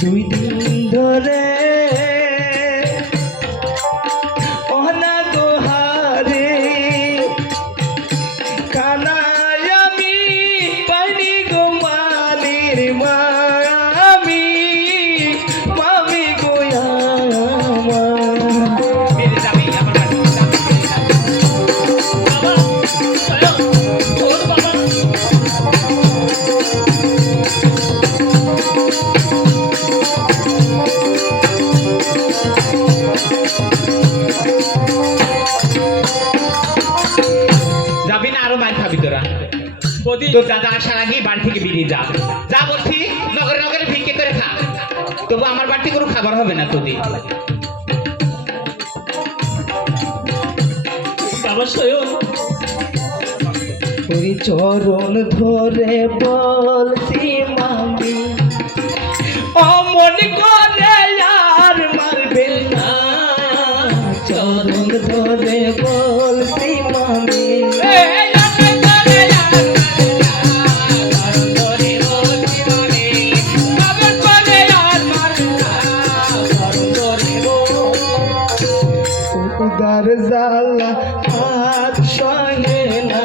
দুই দিন ধরে তোর দাদা আসার আগেই বাড়ি থেকে বেরিয়ে যা। যা বলছি নগরে নগরে ভিক্ষে করে খা। তবু আমার বাড়িতে কোনো খাবার হবে না তোদের। চরণ ধরে বলছি মামি। উদার জালা হাত সহে না।